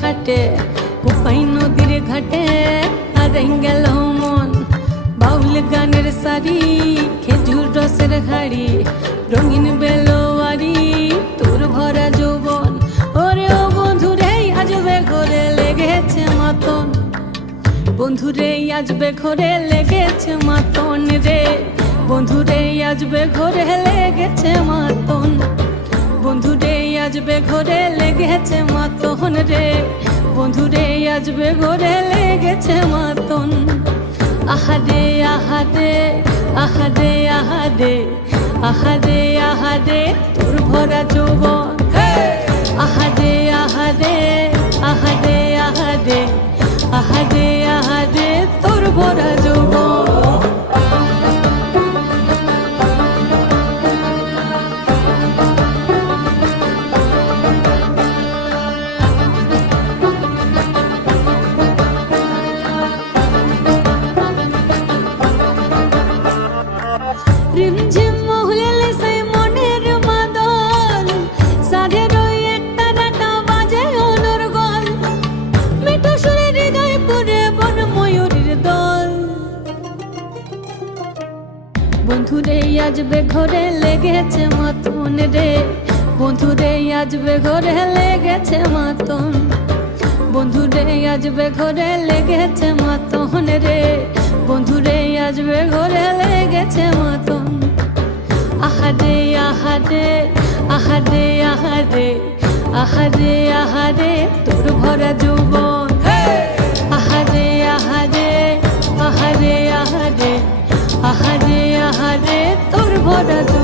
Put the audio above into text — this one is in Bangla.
হাটে কোপাই নদীর ঘাটে হারাই গেল মন। বাউল গানের শাড়ি খেজুর রসের হাড়ি রঙিন বেলোয়ারি তোর ভরা যৌবন। ওরে ও বন্ধুরে আজবে ঘরে লেগেছে মাতন, বন্ধুরে আজবে ঘরে লেগেছে মাতন রে, বন্ধুরে আজবে ঘরে লেগেছে মাতন, বন্ধুরে আজবে ঘরে লেগেছে মাতন রে, বন্ধুরে আজবে ঘরে লেগেছে মাতন। আহারে আহারে আহারে আহারে আহারে আহারে তোর ভরা যৌবন। আহারে আহারে আহারে আহারে আহারে আহারে তোর ভরা যৌবন। রিমঝিম মহুলে সেই মনের মাদল, সাধের ওই একটা ডাটা বাজে অনর্গল, মিঠো সুরে হৃদয় পুরে বন ময়ূরীর দল। বন্ধুরে আজবে ঘরে লেগেছে মাতন রে, বন্ধুরে আজবে ঘরে লেগেছে মাতন, বন্ধুরে আজবে ঘরে লেগেছে মাতন রে, বন্ধুরে আজবে ঘরে লেগেছে মাতন। আহারে আহারে আহারে আহারে আহারে আহারে তোর ভরা যৌবন। আহারে আহারে আহারে আহারে আহারে আহারে তোর ভরা যৌবন।